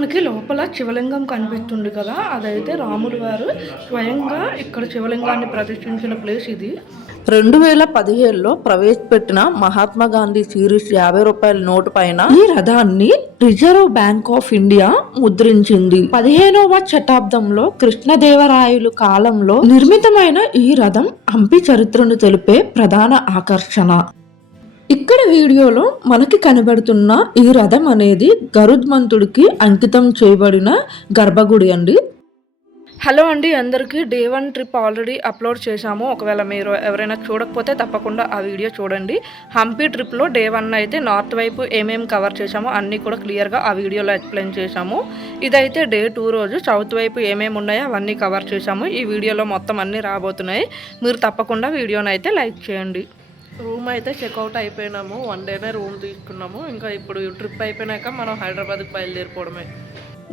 మనకి లోపల శివలింగం కనిపిస్తుంది కదా, అదైతే రాములు వారు స్వయంగా ఇక్కడ శివలింగాన్ని ప్రతిష్ఠించిన ప్లేస్ ఇది. 2017లో ప్రవేశపెట్టిన మహాత్మా గాంధీ సిరీస్ 50 రూపాయల నోటు పైన ఈ రథాన్ని రిజర్వ్ బ్యాంక్ ఆఫ్ ఇండియా ముద్రించింది. 15వ శతాబ్దంలో కృష్ణదేవరాయలు కాలంలో నిర్మితమైన ఈ రథం హంపి చరిత్రను తెలిపే ప్రధాన ఆకర్షణ. ఇక్కడ వీడియోలో మనకి కనబడుతున్న ఈ రథం అనేది గరుత్మంతుడికి అంకితం చేయబడిన గర్భగుడి అండి. హలో అండి అందరికీ. డే 1 ట్రిప్ ఆల్రెడీ అప్లోడ్ చేశాము. ఒకవేళ మీరు ఎవరైనా చూడకపోతే తప్పకుండా ఆ వీడియో చూడండి. హంపి ట్రిప్లో డే 1 అయితే నార్త్ వైపు ఏమేమి కవర్ చేశామో అన్నీ కూడా క్లియర్గా ఆ వీడియోలో ఎక్స్ప్లెయిన్ చేశాము. ఇదైతే డే 2 రోజు సౌత్ వైపు ఏమేమి ఉన్నాయో అవన్నీ కవర్ చేశాము. ఈ వీడియోలో మొత్తం అన్నీ రాబోతున్నాయి. మీరు తప్పకుండా వీడియోని అయితే లైక్ చేయండి. రూమ్ అయితే చెక్అవుట్ అయిపోయినాము. 1 డేనే రూమ్ తీసుకున్నాము. ఇంకా ఇప్పుడు ట్రిప్ అయిపోయినాక మనం హైదరాబాద్కి బయలుదేరిపోవడమే.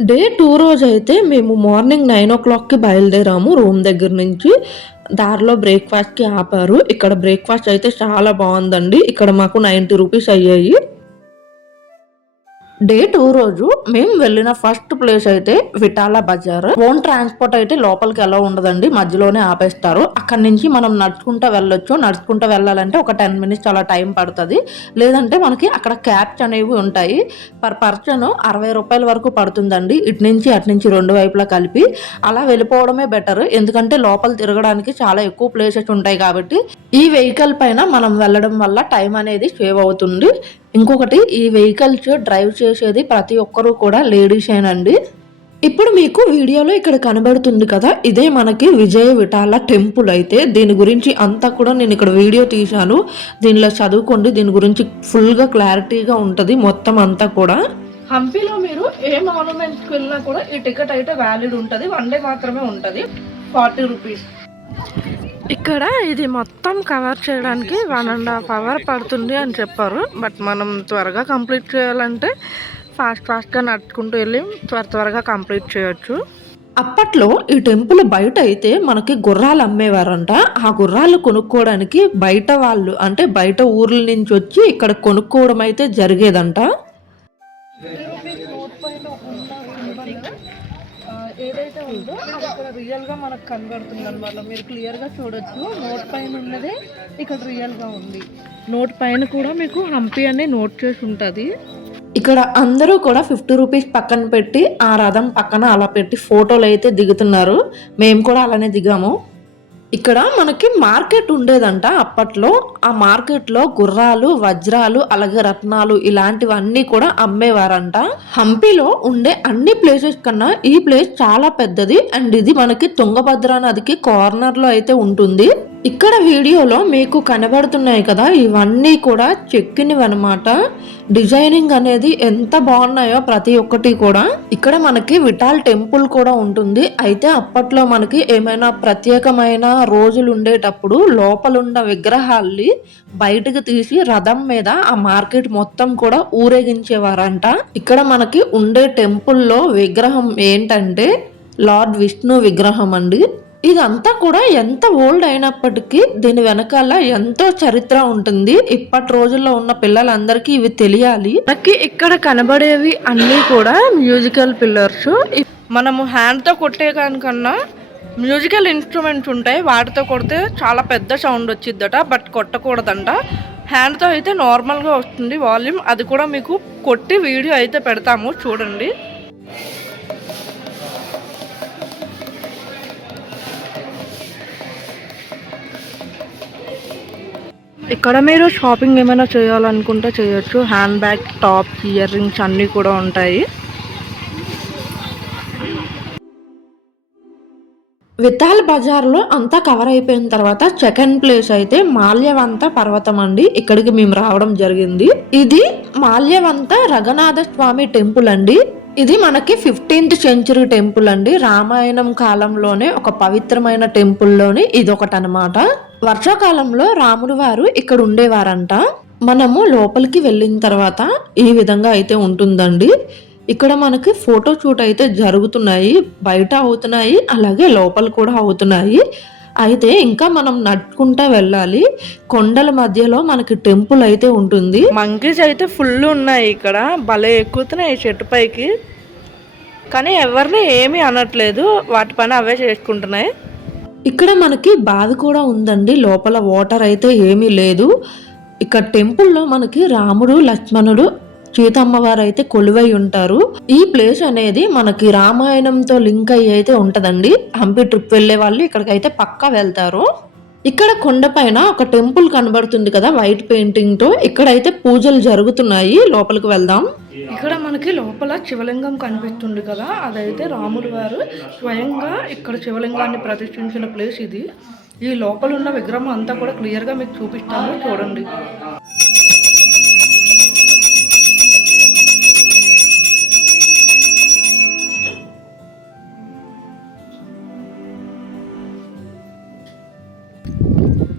డే 2 రోజు అయితే మేము మార్నింగ్ 9 o'clockకి బయలుదేరాము రూమ్ దగ్గర నుంచి. దారిలో బ్రేక్ఫాస్ట్కి ఆపారు. ఇక్కడ బ్రేక్ఫాస్ట్ అయితే చాలా బాగుందండి. ఇక్కడ మాకు 90 రూపీస్ అయ్యాయి. డే 2 రోజు మేము వెళ్ళిన ఫస్ట్ ప్లేస్ అయితే విఠాల బజార్. ఓన్ ట్రాన్స్పోర్ట్ అయితే లోపలికి ఎలా ఉండదండి, మధ్యలోనే ఆపేస్తారు. అక్కడి నుంచి మనం నడుచుకుంటూ వెళ్ళొచ్చు. నడుచుకుంటూ వెళ్ళాలంటే ఒక 10 minutes అలా టైం పడుతుంది. లేదంటే మనకి అక్కడ క్యాబ్స్ అనేవి ఉంటాయి. పర్ పర్సన్ 60 రూపాయల వరకు పడుతుందండి. ఇటు నుంచి అటు నుంచి రెండు వైపులా కలిపి. అలా వెళ్ళిపోవడమే బెటర్, ఎందుకంటే లోపల తిరగడానికి చాలా ఎక్కువ ప్లేసెస్ ఉంటాయి కాబట్టి. ఈ వెహికల్ పైన మనం వెళ్ళడం వల్ల టైం అనేది సేవ్ అవుతుంది. ఇంకొకటి, ఈ వెహికల్స్ డ్రైవ్ చేసేది ప్రతి ఒక్కరూ కూడా లేడీసేనండి. ఇప్పుడు మీకు వీడియోలో ఇక్కడ కనబడుతుంది కదా, ఇదే మనకి విజయ విఠాల టెంపుల్. అయితే దీని గురించి అంతా కూడా నేను ఇక్కడ వీడియో తీశాను. దీనిలో చదువుకోండి, దీని గురించి ఫుల్గా క్లారిటీగా ఉంటుంది మొత్తం అంతా కూడా. హంపీలో మీరు ఏ మాన్యుమెంట్స్కి వెళ్ళినా కూడా ఈ టికెట్ అయితే వ్యాలిడ్ ఉంటుంది. 1 డే మాత్రమే ఉంటుంది. 40 రూపీస్. ఇక్కడ ఇది మొత్తం కవర్ చేయడానికి 1.5 hour పడుతుంది అని చెప్పారు. బట్ మనం త్వరగా కంప్లీట్ చేయాలంటే ఫాస్ట్గా నడుచుకుంటూ వెళ్ళి త్వరగా కంప్లీట్ చేయొచ్చు. అప్పట్లో ఈ టెంపుల్ బయట అయితే మనకి గుర్రాలు అమ్మేవారంట. ఆ గుర్రాలు కొనుక్కోవడానికి బయట వాళ్ళు, అంటే బయట ఊర్ల నుంచి వచ్చి ఇక్కడ కొనుక్కోవడం అయితే జరిగేదంట. ఏదైతే ఉందో అది ఇక్కడ రియల్గా మనకు కనబడుతుంది అనమాట. మీరు క్లియర్గా చూడొచ్చు. నోట్ పైన ఉన్నదే ఇక్కడ రియల్గా ఉంది. నోట్ పైన కూడా మీకు హంపి అనే నోట్ చేసి ఉంటుంది. ఇక్కడ అందరూ కూడా 50 రూపీస్ పక్కన పెట్టి ఆ రథం పక్కన అలా పెట్టి ఫోటోలు అయితే దిగుతున్నారు. మేము కూడా అలానే దిగాము. ఇక్కడ మనకి మార్కెట్ ఉండేదంట అప్పట్లో. ఆ మార్కెట్లో గుర్రాలు, వజ్రాలు, అలాగే రత్నాలు ఇలాంటివన్నీ కూడా అమ్మేవారంట. హంపిలో ఉండే అన్ని ప్లేసెస్ కన్నా ఈ ప్లేస్ చాలా పెద్దది. అండ్ ఇది మనకి తుంగభద్ర నదికి కార్నర్ లో అయితే ఉంటుంది. ఇక్కడ వీడియోలో మీకు కనబడుతున్నాయి కదా, ఇవన్నీ కూడా చెక్కినవి అనమాట. డిజైనింగ్ అనేది ఎంత బాగున్నాయో ప్రతి ఒక్కటి కూడా. ఇక్కడ మనకి విఠాల్ టెంపుల్ కూడా ఉంటుంది. అయితే అప్పట్లో మనకి ఏమైనా ప్రత్యేకమైన రోజులు ఉండేటప్పుడు లోపలున్న విగ్రహాల్ని బయటకు తీసి రథం మీద ఆ మార్కెట్ మొత్తం కూడా ఊరేగించేవారంట. ఇక్కడ మనకి ఉండే టెంపుల్లో విగ్రహం ఏంటంటే లార్డ్ విష్ణు విగ్రహం అండి. ఇదంతా కూడా ఎంత ఓల్డ్ అయినప్పటికీ దీని వెనకాల ఎంతో చరిత్ర ఉంటుంది. ఇప్పటి రోజుల్లో ఉన్న పిల్లలందరికీ ఇవి తెలియాలి. మనకి ఇక్కడ కనబడేవి అన్నీ కూడా మ్యూజికల్ పిల్లర్స్. మనము హ్యాండ్తో కొట్టే కన్నా మ్యూజికల్ ఇన్స్ట్రుమెంట్స్ ఉంటాయి, వాటితో కొడితే చాలా పెద్ద సౌండ్ వచ్చిద్దట. బట్ కొట్టకూడదంట. హ్యాండ్తో అయితే నార్మల్గా వస్తుంది వాల్యూమ్. అది కూడా మీకు కొట్టి వీడియో అయితే పెడతాము, చూడండి. ఇక్కడ మీరు షాపింగ్ ఏమైనా చేయాలనుకుంటే చేయొచ్చు. Hand bag, tops, ear rings అన్నీ కూడా ఉంటాయి. విఠాల్ బజార్లో అంతా కవర్ అయిపోయిన తర్వాత సెకండ్ ప్లేస్ అయితే మాల్యవంత పర్వతం అండి. ఇక్కడికి మేము రావడం జరిగింది. ఇది మాల్యవంత రఘునాథ స్వామి టెంపుల్ అండి. ఇది మనకి 15th century టెంపుల్ అండి. రామాయణం కాలంలోనే ఒక పవిత్రమైన టెంపుల్లోని ఇది ఒకటి అనమాట. వర్షాకాలంలో రాముడు వారు ఇక్కడ ఉండేవారంట. మనము లోపలికి వెళ్ళిన తర్వాత ఈ విధంగా అయితే ఉంటుందండి. ఇక్కడ మనకి ఫోటో షూట్ అయితే జరుగుతున్నాయి, బయట అవుతున్నాయి, అలాగే లోపల కూడా అవుతున్నాయి. అయితే ఇంకా మనం నడుచుకుంటా వెళ్ళాలి. కొండల మధ్యలో మనకి టెంపుల్ అయితే ఉంటుంది. మంకీస్ అయితే ఫుల్ ఉన్నాయి ఇక్కడ, భలే ఎక్కుతున్నాయి చెట్టు పైకి. కానీ ఎవరిని ఏమీ అనట్లేదు, వాటి పని అవే చేసుకుంటున్నాయి. ఇక్కడ మనకి బావి కూడా ఉందండి, లోపల వాటర్ అయితే ఏమీ లేదు. ఇక్కడ టెంపుల్లో మనకి రాముడు లక్ష్మణుడు సీతమ్మవారు అయితే కొలువై ఉంటారు. ఈ ప్లేస్ అనేది మనకి రామాయణంతో లింక్ అయ్యి అయితే ఉంటదండి. హంపి ట్రిప్ వెళ్లే వాళ్ళు ఇక్కడికైతే పక్కా వెళ్తారు. ఇక్కడ కొండపైన ఒక టెంపుల్ కనబడుతుంది కదా వైట్ పెయింటింగ్ తో, ఇక్కడైతే పూజలు జరుగుతున్నాయి. లోపలికి వెళ్దాం. ఇక్కడ మనకి లోపల శివలింగం కనిపిస్తుంది కదా, అదైతే రాముడు వారు స్వయంగా ఇక్కడ శివలింగాన్ని ప్రతిష్ఠించిన ప్లేస్ ఇది. ఈ లోపల ఉన్న విగ్రహం అంతా కూడా క్లియర్గా మీకు చూపిస్తాను, చూడండి.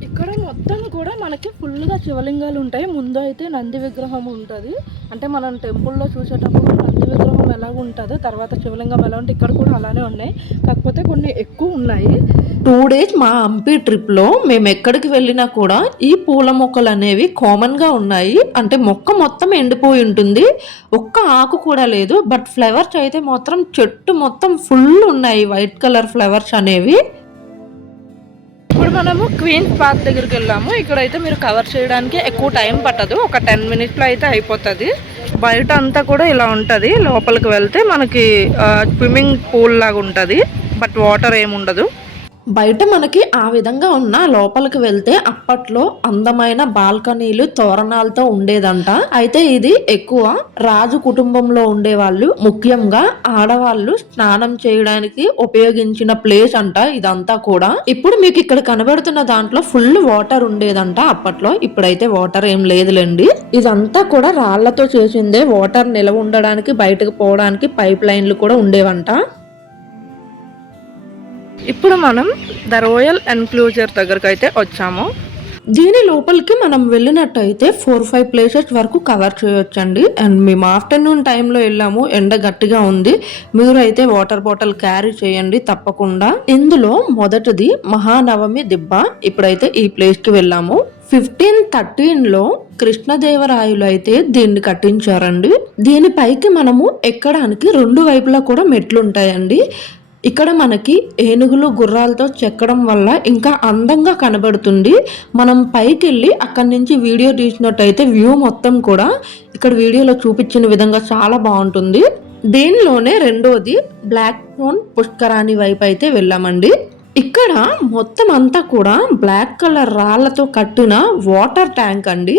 ఇక్కడ మొత్తం కూడా మనకి ఫుల్గా శివలింగాలు ఉంటాయి. ముందు అయితే నంది విగ్రహం ఉంటుంది, అంటే మనం టెంపుల్లో చూసేటప్పుడు నంది విగ్రహం ఎలా ఉంటుందో తర్వాత శివలింగం ఎలా ఉంటుంది, ఇక్కడ కూడా అలానే ఉన్నాయి, కాకపోతే కొన్ని ఎక్కువ ఉన్నాయి. 2 days మా హంపి ట్రిప్ లో మేము ఎక్కడికి వెళ్ళినా కూడా ఈ పూల మొక్కలు అనేవి కామన్ గా ఉన్నాయి. అంటే మొక్క మొత్తం ఎండిపోయి ఉంటుంది, ఒక్క ఆకు కూడా లేదు. బట్ ఫ్లవర్స్ అయితే మాత్రం చెట్టు మొత్తం ఫుల్ ఉన్నాయి, వైట్ కలర్ ఫ్లవర్స్ అనేవి. ఇప్పుడు మనము క్వీన్స్ పార్క్ దగ్గరికి వెళ్ళాము. ఇక్కడైతే మీరు కవర్ చేయడానికి ఎక్కువ టైం పట్టదు, ఒక 10 minutes అయితే అయిపోతుంది. బయట అంతా కూడా ఇలా ఉంటుంది, లోపలికి వెళ్తే మనకి స్విమ్మింగ్ పూల్ లాగా ఉంటుంది, బట్ వాటర్ ఏముండదు. బయట మనకి ఆ విధంగా ఉన్న, లోపలికి వెళ్తే అప్పట్లో అందమైన బాల్కనీలు తోరణాలతో ఉండేదంట. అయితే ఇది ఎక్కువ రాజు కుటుంబంలో ఉండేవాళ్ళు, ముఖ్యంగా ఆడవాళ్ళు స్నానం చేయడానికి ఉపయోగించిన ప్లేస్ అంట ఇదంతా కూడా. ఇప్పుడు మీకు ఇక్కడ కనబడుతున్న దాంట్లో ఫుల్ వాటర్ ఉండేదంట అప్పట్లో, ఇప్పుడైతే వాటర్ ఏం లేదులేండి. ఇదంతా కూడా రాళ్లతో చేసిందే, వాటర్ నిలవ ఉండడానికి బయటకు పోవడానికి పైప్ లైన్లు కూడా ఉండేవంట. ఇప్పుడు మనం ద రాయల్ ఎన్క్లోజర్ దగ్గరకు అయితే వచ్చాము. దీని లోపలికి మనం వెళ్ళినట్టయితే 4-5 ప్లేసెస్ వరకు కవర్ చేయొచ్చండి. అండ్ మేము ఆఫ్టర్నూన్ టైంలో వెళ్ళాము, ఎండ గట్టిగా ఉంది. మీరు అయితే వాటర్ బాటిల్ క్యారీ చేయండి తప్పకుండా. ఇందులో మొదటిది మహానవమి దిబ్బ. ఇప్పుడైతే ఈ ప్లేస్ కి వెళ్ళాము. 1513లో కృష్ణదేవరాయలు అయితే దీన్ని కట్టించారండి. దీనిపైకి మనము ఎక్కడానికి 2 వైపులా కూడా మెట్లు ఉంటాయండి. ఇక్కడ మనకి ఏనుగులు గుర్రాలతో చెక్కడం వల్ల ఇంకా అందంగా కనబడుతుంది. మనం పైకి వెళ్ళి అక్కడి నుంచి వీడియో తీసినట్టయితే వ్యూ మొత్తం కూడా ఇక్కడ వీడియోలో చూపించిన విధంగా చాలా బాగుంటుంది. దీనిలోనే రెండోది బ్లాక్ స్టోన్ పుష్కరాణి వైపు అయితే వెళ్ళామండి. ఇక్కడ మొత్తం అంతా కూడా బ్లాక్ కలర్ రాళ్లతో కట్టిన వాటర్ ట్యాంక్ అండి.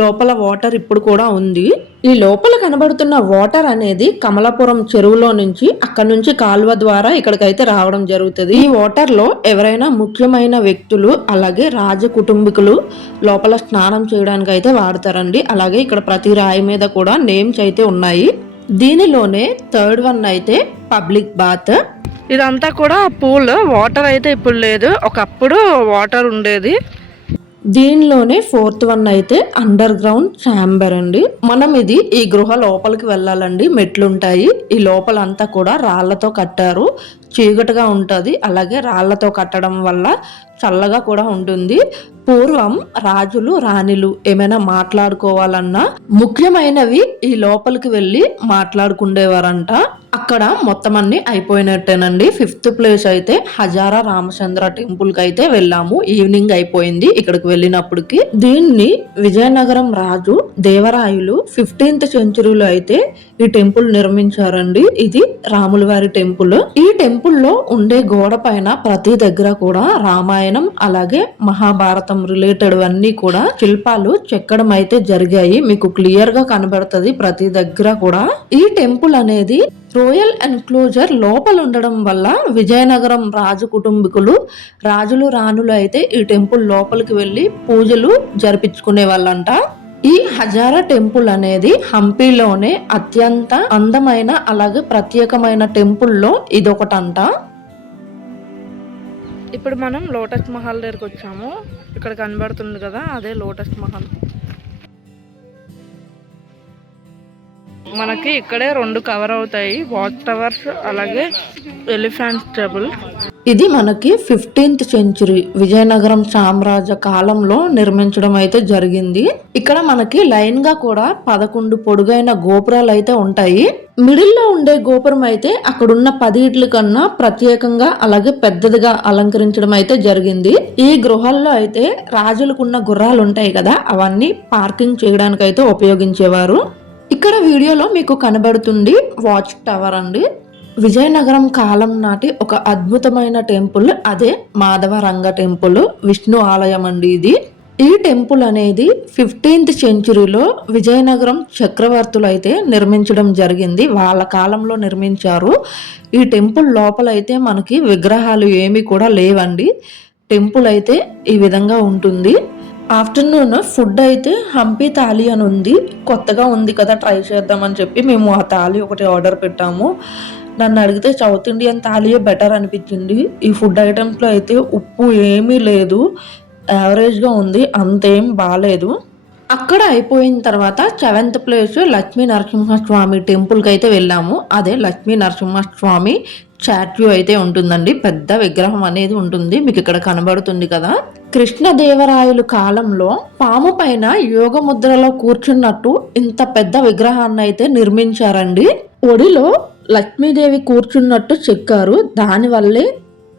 లోపల వాటర్ ఇప్పుడు కూడా ఉంది. ఈ లోపల కనబడుతున్న వాటర్ అనేది కమలాపురం చెరువులో నుంచి, అక్కడ నుంచి కాలువ ద్వారా ఇక్కడికైతే రావడం జరుగుతుంది. ఈ వాటర్ లో ఎవరైనా ముఖ్యమైన వ్యక్తులు అలాగే రాజ కుటుంబీకులు లోపల స్నానం చేయడానికి అయితే వాడతారండి. అలాగే ఇక్కడ ప్రతి రాయి మీద కూడా నేమ్స్ అయితే ఉన్నాయి. దీనిలోనే 3rd వన్ అయితే పబ్లిక్ బాత్. ఇదంతా కూడా పూల్, వాటర్ అయితే ఇప్పుడు లేదు, ఒకప్పుడు వాటర్ ఉండేది. దీనిలోనే 4th వన్ అయితే అండర్ గ్రౌండ్ ఛాంబర్ అండి. మనం ఇది ఈ గృహ లోపలికి వెళ్ళాలండి, మెట్లుంటాయి. ఈ లోపలంతా కూడా రాళ్లతో కట్టారు, చీకటిగా ఉంటుంది. అలాగే రాళ్లతో కట్టడం వల్ల చల్లగా కూడా ఉంటుంది. పూర్వం రాజులు రాణిలు ఏమైనా మాట్లాడుకోవాలన్నా ముఖ్యమైనవి ఈ లోపలికి వెళ్ళి మాట్లాడుకుండేవారంట. అక్కడ మొత్తం అన్ని అయిపోయినట్టేనండి. 5th ప్లేస్ అయితే హజారా రామచంద్ర టెంపుల్ కి అయితే వెళ్ళాము. ఈవినింగ్ అయిపోయింది ఇక్కడికి వెళ్ళినప్పటికి. దీన్ని విజయనగరం రాజు దేవరాయలు 15th centuryలో అయితే ఈ టెంపుల్ నిర్మించారండి. ఇది రాముల వారి టెంపుల్. ఈ టెంపుల్ లో ఉండే గోడ పైన ప్రతి దగ్గర కూడా రామాయణం అలాగే మహాభారతం రిలేటెడ్ అన్ని కూడా శిల్పాలు చెక్కడం అయితే జరిగాయి. మీకు క్లియర్ గా కనబడుతుంది ప్రతి దగ్గర కూడా. ఈ టెంపుల్ అనేది రాయల్ ఎన్క్లోజర్ లోపల ఉండడం వల్ల విజయనగరం రాజు కుటుంబీకులు రాజులు రాణులు అయితే ఈ టెంపుల్ లోపలికి వెళ్ళి పూజలు జరిపించుకునే వాళ్ళంట. ఈ హజారా టెంపుల్ అనేది హంపీలోనే అత్యంత అందమైన అలాగే ప్రత్యేకమైన టెంపుల్లో ఇదొకటంట. ఇప్పుడు మనం లోటస్ మహల్ దగ్గరికి వచ్చాము. ఇక్కడ కనబడుతుంది కదా, అదే లోటస్ మహల్. మనకి ఇక్కడే 2 కవర్ అవుతాయి, వాచ్ టవర్స్ అలాగే ఎలిఫెంట్ టేబుల్. ఇది మనకి 15th సెంచురీ విజయనగరం సామ్రాజ్య కాలంలో నిర్మించడం అయితే జరిగింది. ఇక్కడ మనకి లైన్ గా కూడా 11 పొడుగైన గోపురాలు అయితే ఉంటాయి. మిడిల్ లో ఉండే గోపురం అయితే అక్కడున్న 10 ఇట్ల కన్నా ప్రత్యేకంగా అలాగే పెద్దదిగా అలంకరించడం అయితే జరిగింది. ఈ గృహాల్లో అయితే రాజులకున్న గుర్రాలు ఉంటాయి కదా, అవన్నీ పార్కింగ్ చేయడానికి అయితే ఉపయోగించేవారు. ఇక్కడ వీడియోలో మీకు కనబడుతుంది వాచ్ టవర్ అండి. విజయనగరం కాలం నాటి ఒక అద్భుతమైన టెంపుల్, అదే మాధవరంగ టెంపుల్, విష్ణు ఆలయం అండి ఇది. ఈ టెంపుల్ అనేది 15th సెంచురీలో విజయనగరం చక్రవర్తులు అయితే నిర్మించడం జరిగింది. వాళ్ళ కాలంలో నిర్మించారు. ఈ టెంపుల్ లోపల అయితే మనకి విగ్రహాలు ఏమీ కూడా లేవండి. టెంపుల్ అయితే ఈ విధంగా ఉంటుంది. ఆఫ్టర్నూన్ ఫుడ్ అయితే హంపి థాలీ అని ఉంది. కొత్తగా ఉంది కదా, ట్రై చేద్దామని చెప్పి మేము ఆ థాలీ ఒకటి ఆర్డర్ పెట్టాము. నన్ను అడిగితే సౌత్ ఇండియన్ థాలీయే బెటర్ అనిపించింది. ఈ ఫుడ్ ఐటమ్స్లో అయితే ఉప్పు ఏమీ లేదు, యావరేజ్గా ఉంది, అంతేం బాగాలేదు. అక్కడ అయిపోయిన తర్వాత 7th ప్లేస్ లక్ష్మీ నరసింహస్వామి టెంపుల్కి అయితే వెళ్ళాము. అదే లక్ష్మీ నరసింహస్వామి స్టాట్యూ అయితే ఉంటుందండి. పెద్ద విగ్రహం అనేది ఉంటుంది, మీకు ఇక్కడ కనబడుతుంది కదా. కృష్ణదేవరాయలు కాలంలో పాము పైన యోగ ముద్రలో కూర్చున్నట్టు ఇంత పెద్ద విగ్రహాన్ని అయితే నిర్మించారండి. ఒడిలో లక్ష్మీదేవి కూర్చున్నట్టు చెక్కారు. దానివల్లే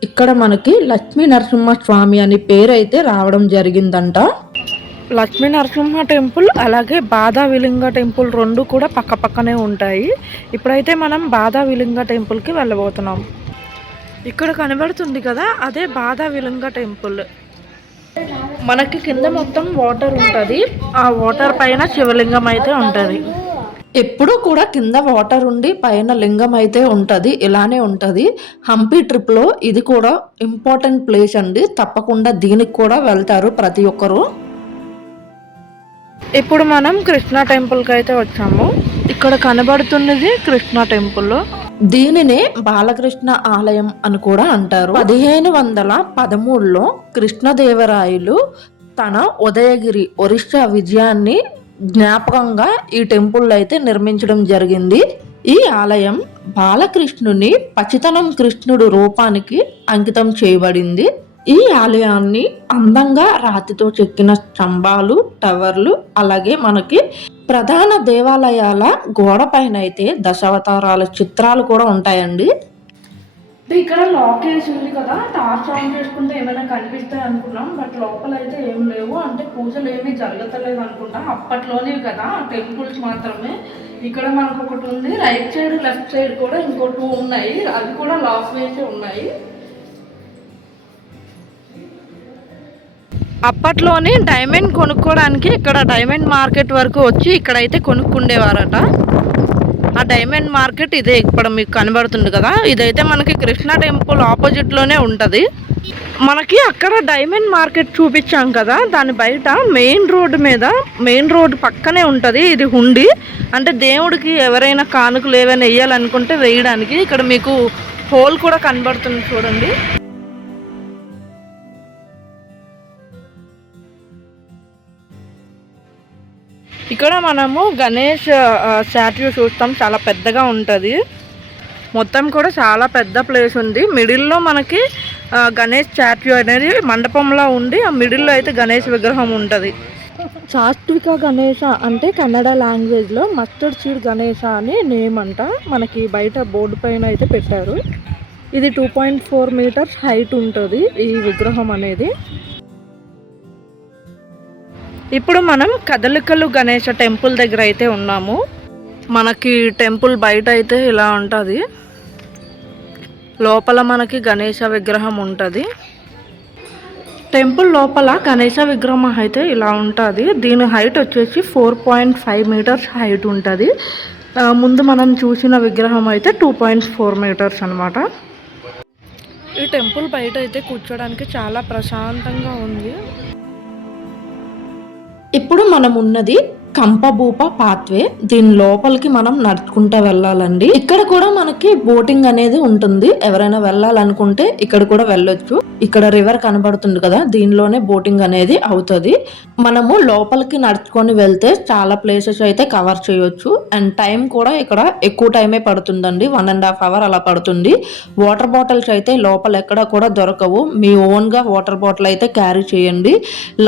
ఇక్కడ మనకి లక్ష్మీ నరసింహస్వామి అని పేరు అయితే రావడం జరిగిందంట. లక్ష్మీ నరసింహ టెంపుల్ అలాగే బాధా విలింగ టెంపుల్ రెండు కూడా పక్క పక్కనే ఉంటాయి. ఇప్పుడైతే మనం బాధా విలింగ టెంపుల్కి వెళ్ళబోతున్నాం. ఇక్కడ కనబడుతుంది కదా, అదే బాధా విలింగ టెంపుల్. మనకి కింద మొత్తం వాటర్ ఉంటుంది, ఆ వాటర్ పైన శివలింగం అయితే ఉంటుంది. ఎప్పుడూ కూడా కింద వాటర్ ఉండి పైన లింగం అయితే ఉంటుంది, ఇలానే ఉంటుంది. హంపి ట్రిప్లో ఇది కూడా ఇంపార్టెంట్ ప్లేస్ అండి. తప్పకుండా దీనికి కూడా వెళ్తారు ప్రతి ఒక్కరు. ఇప్పుడు మనం కృష్ణ టెంపుల్కి అయితే వచ్చాము. ఇక్కడ కనబడుతున్నది కృష్ణ టెంపుల్. దీనినే బాలకృష్ణ ఆలయం అని కూడా అంటారు. 1513లో కృష్ణదేవరాయలు తన ఉదయగిరి ఒరిస్సా విజయాన్ని జ్ఞాపకంగా ఈ టెంపుల్ అయితే నిర్మించడం జరిగింది. ఈ ఆలయం బాలకృష్ణుని పచితనం కృష్ణుడు రూపానికి అంకితం చేయబడింది. ఈ ఆలయాన్ని అందంగా రాతితో చెక్కిన స్తంభాలు, టవర్లు, అలాగే మనకి ప్రధాన దేవాలయాల గోడ పైన అయితే దశావతారాల చిత్రాలు కూడా ఉంటాయండి. ఇక్కడ లాక్ వేసి ఉంది కదా, టార్చ్ ఆన్ చేసుకుంటే ఏమైనా కనిపిస్తాయి అనుకున్నాం, బట్ లోపల అయితే ఏం లేవు. అంటే పూజలు ఏమీ జరగతలేదు అనుకుంటా, అప్పట్లోనే కదా టెంపుల్స్ మాత్రమే. ఇక్కడ మనకు ఒకటి ఉంది, రైట్ సైడ్ లెఫ్ట్ సైడ్ కూడా ఇంకో 2 ఉన్నాయి, అవి కూడా లాక్ వేసి ఉన్నాయి. అప్పట్లోనే డైమండ్ కొనుక్కోవడానికి ఇక్కడ డైమండ్ మార్కెట్ వరకు వచ్చి ఇక్కడైతే కొనుక్కుండేవారట. ఆ డైమండ్ మార్కెట్ ఇదే ఇప్పుడు మీకు కనబడుతుంది కదా, ఇదైతే మనకి కృష్ణ టెంపుల్ ఆపోజిట్లోనే ఉంటుంది. మనకి అక్కడ డైమండ్ మార్కెట్ చూపించాం కదా, దాని బయట మెయిన్ రోడ్డు పక్కనే ఉంటుంది ఇది హుండీ. అంటే దేవుడికి ఎవరైనా కానుకలు ఏవైనా వేయాలనుకుంటే వేయడానికి. ఇక్కడ మీకు హోల్ కూడా కనబడుతుంది చూడండి. ఇక్కడ మనము గణేష్ స్టాట్యూ చూస్తాం, చాలా పెద్దగా ఉంటుంది. మొత్తం కూడా చాలా పెద్ద ప్లేస్ ఉంది. మిడిల్లో మనకి గణేష్ స్టాట్యూ అనేది మండపంలో ఉండి, ఆ మిడిల్లో అయితే గణేష్ విగ్రహం ఉంటుంది. సాత్విక గణేష అంటే కన్నడ లాంగ్వేజ్లో మస్టర్డ్ సీడ్ గణేష అని నేమ్ అంట. మనకి బయట బోర్డు పైన అయితే పెట్టారు. ఇది 2.4 మీటర్స్ హైట్ ఉంటుంది ఈ విగ్రహం అనేది. ఇప్పుడు మనం కదలికలు గణేష టెంపుల్ దగ్గర అయితే ఉన్నాము. మనకి టెంపుల్ బయట అయితే ఇలా ఉంటుంది, లోపల మనకి గణేష విగ్రహం ఉంటుంది. టెంపుల్ లోపల గణేష విగ్రహం అయితే ఇలా ఉంటుంది. దీని హైట్ వచ్చేసి 4.5 మీటర్స్ హైట్ ఉంటుంది. ముందు మనం చూసిన విగ్రహం అయితే 2.4 మీటర్స్ అనమాట. ఈ టెంపుల్ బయట అయితే కూర్చోడానికి చాలా ప్రశాంతంగా ఉంది. ఇప్పుడు మనం ఉన్నది కంపభూప పాత్వే. దీని లోపలికి మనం నడుచుకుంటూ వెళ్ళాలండి. ఇక్కడ కూడా మనకి బోటింగ్ అనేది ఉంటుంది, ఎవరైనా వెళ్ళాలనుకుంటే ఇక్కడ కూడా వెళ్ళొచ్చు. ఇక్కడ రివర్ కనబడుతుంది కదా, దీనిలోనే బోటింగ్ అనేది అవుతుంది. మనము లోపలికి నడుచుకొని వెళ్తే చాలా ప్లేసెస్ అయితే కవర్ చేయొచ్చు. అండ్ టైం కూడా ఇక్కడ ఎక్కువ టైమే పడుతుందండి, 1.5 hours అలా పడుతుంది. వాటర్ బాటిల్స్ అయితే లోపల ఎక్కడ కూడా దొరకవు, మీ ఓన్గా వాటర్ బాటిల్ అయితే క్యారీ చేయండి.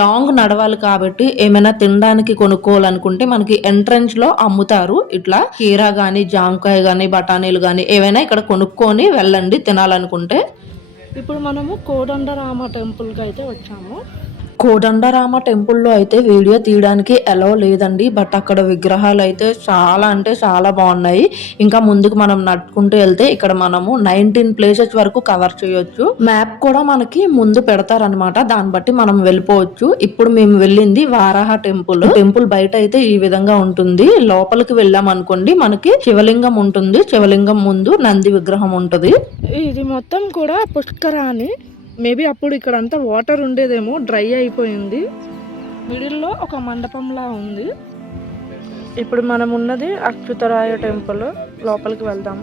లాంగ్ నడవాలి కాబట్టి ఏమైనా తినడానికి కొనుక్కోవాలనుకుంటే మనకి ఎంట్రన్స్ లో అమ్ముతారు. ఇట్లా కీరా గానీ, జామకాయ గానీ, బఠానీలు గానీ ఏవైనా ఇక్కడ కొనుక్కొని వెళ్ళండి తినాలనుకుంటే. ఇప్పుడు మనము కోదండరామ టెంపుల్కి అయితే వచ్చాము. కోదండరామ టెంపుల్లో అయితే వీడియో తీయడానికి అలౌ లేదండి, బట్ అక్కడ విగ్రహాలు అయితే చాలా అంటే చాలా బాగున్నాయి. ఇంకా ముందుకు మనం నడుచుకుంటూ వెళ్తే ఇక్కడ మనము 19 ప్లేసెస్ వరకు కవర్ చేయొచ్చు. మ్యాప్ కూడా మనకి ముందు పెడతారనమాట, దాన్ని బట్టి మనం వెళ్ళిపోవచ్చు. ఇప్పుడు మేము వెళ్ళింది వారాహ టెంపుల్. టెంపుల్ బయట అయితే ఈ విధంగా ఉంటుంది. లోపలికి వెళ్ళాం అనుకోండి మనకి శివలింగం ఉంటుంది, శివలింగం ముందు నంది విగ్రహం ఉంటుంది. ఇది మొత్తం కూడా పుష్కరాని, మేబీ అప్పుడు ఇక్కడ అంతా వాటర్ ఉండేదేమో, డ్రై అయిపోయింది. మిడిల్లో ఒక మండపంలా ఉంది. ఇప్పుడు మనం ఉన్నది అచ్యుతరాయ టెంపుల్, లోపలికి వెళ్దాం.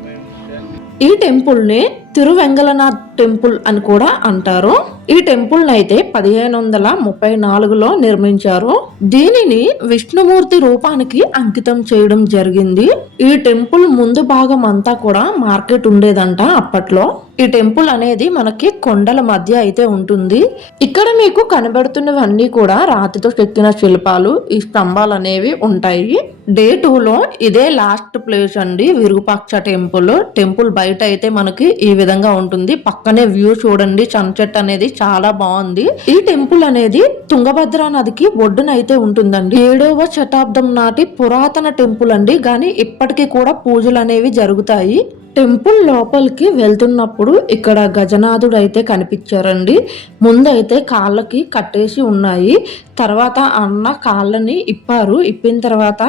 ఈ టెంపుల్ ని తిరువెంగళనాథ్ టెంపుల్ అని కూడా అంటారు. ఈ టెంపుల్ అయితే 1534లో నిర్మించారు. దీనిని విష్ణుమూర్తి రూపానికి అంకితం చేయడం జరిగింది. ఈ టెంపుల్ ముందు భాగం అంతా కూడా మార్కెట్ ఉండేదంట అప్పట్లో. ఈ టెంపుల్ అనేది మనకి కొండల మధ్య అయితే ఉంటుంది. ఇక్కడ మీకు కనబడుతున్నవన్నీ కూడా రాతితో చెక్కిన శిల్పాలు, ఈ స్తంభాలు అనేవి ఉంటాయి. డే 2లో ఇదే లాస్ట్ ప్లేస్ అండి, విరూపాక్ష టెంపుల్. టెంపుల్ బయట అయితే మనకి ఈ విధంగా ఉంటుంది. పక్కనే వ్యూ చూడండి, సన్సెట్ అనేది చాలా బాగుంది. ఈ టెంపుల్ అనేది తుంగభద్ర నదికి ఒడ్డున అయితే ఉంటుందండి. 7వ శతాబ్దం నాటి పురాతన టెంపుల్ అండి, కానీ ఇప్పటికీ కూడా పూజలు అనేవి జరుగుతాయి. టెంపుల్ లోపలికి వెళ్తున్నప్పుడు ఇక్కడ గజనాథుడు అయితే కనిపించారండి. ముందైతే కాళ్ళకి కట్టేసి ఉన్నాయి, తర్వాత అన్న కాళ్ళని ఇప్పారు. ఇప్పిన తర్వాత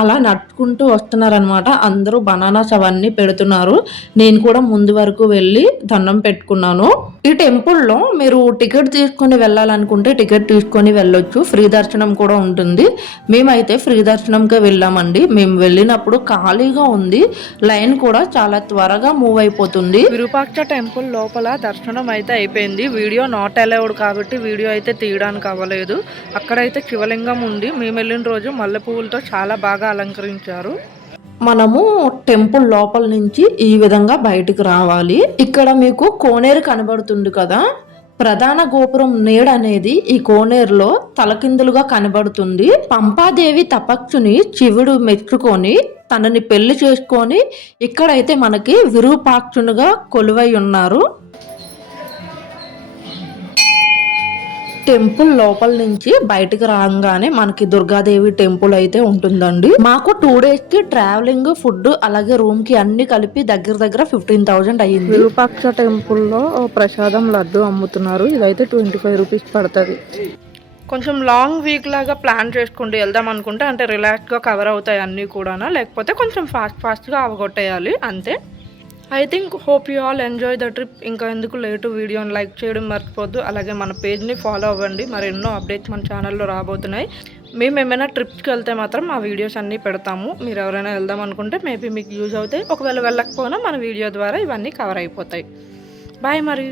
అలా నడుచుకుంటూ వస్తున్నారనమాట. అందరూ బనానాస్ అవన్నీ పెడుతున్నారు. నేను కూడా ముందు వరకు వెళ్ళి దండం పెట్టుకున్నాను. ఈ టెంపుల్లో మీరు టికెట్ తీసుకొని వెళ్ళాలనుకుంటే టికెట్ తీసుకొని వెళ్ళొచ్చు, ఫ్రీ దర్శనం కూడా ఉంటుంది. మేమైతే ఫ్రీ దర్శనంకే వెళ్ళామండి. మేము వెళ్ళినప్పుడు ఖాళీగా ఉంది, లైన్ కూడా చాలా త్వరగా మూవ్ అయిపోతుంది. విరూపాక్ష టెంపుల్ లోపల దర్శనం అయితే అయిపోయింది. వీడియో నాట్ అలౌడ్ కాబట్టి వీడియో అయితే తీయడానికి అవ్వలేదు. అక్కడైతే శివలింగం ఉంది. మేము వెళ్ళిన రోజు మల్లె పువ్వులతో చాలా బాగా అలంకరించారు. మనము టెంపుల్ లోపల నుంచి ఈ విధంగా బయటకు రావాలి. ఇక్కడ మీకు కోనేరు కనబడుతుంది కదా, ప్రధాన గోపురం నీడ అనేది ఈ కోనేరులో తలకిందులుగా కనబడుతుంది. పంపాదేవి తపస్సుని శివుడు మెచ్చుకొని తనని పెళ్లి చేసుకొని ఇక్కడైతే మనకి విరూపాక్షునిగా కొలువై ఉన్నారు. టెంపుల్ లోపల నుంచి బయటకు రాగానే మనకి దుర్గాదేవి టెంపుల్ అయితే ఉంటుందండి. మాకు 2 days కి ట్రావెలింగ్, ఫుడ్ అలాగే రూమ్ కి అన్ని కలిపి దగ్గర 15,000 అయ్యింది. విరూపాక్ష టెంపుల్లో ప్రసాదం లడ్డు అమ్ముతున్నారు. ఇదైతే 25 రూపీస్ పడుతుంది. కొంచెం లాంగ్ వీక్ లాగా ప్లాన్ చేసుకుంటూ వెళ్దాం అనుకుంటే అంటే రిలాక్స్గా కవర్ అవుతాయి అన్నీ కూడా, లేకపోతే కొంచెం ఫాస్ట్గా అవగొట్టేయాలి అంతే. I think hope you all enjoy the trip. ఇంకా ఎందుకు లేటు, వీడియోని లైక్ చేయడం మర్చిపోద్దు. అలాగే మన పేజ్ని ఫాలో అవ్వండి, మరి ఎన్నో అప్డేట్స్ మన ఛానల్లో రాబోతున్నాయి. మేము ఏమైనా ట్రిప్స్కి వెళ్తే మాత్రం ఆ వీడియోస్ అన్నీ పెడతాము. మీరు ఎవరైనా వెళ్దాం అనుకుంటే మేబీ మీకు యూజ్ అవుతాయి. ఒకవేళ వెళ్ళకపోయినా మన వీడియో ద్వారా ఇవన్నీ కవర్ అయిపోతాయి. బాయ్ మరి.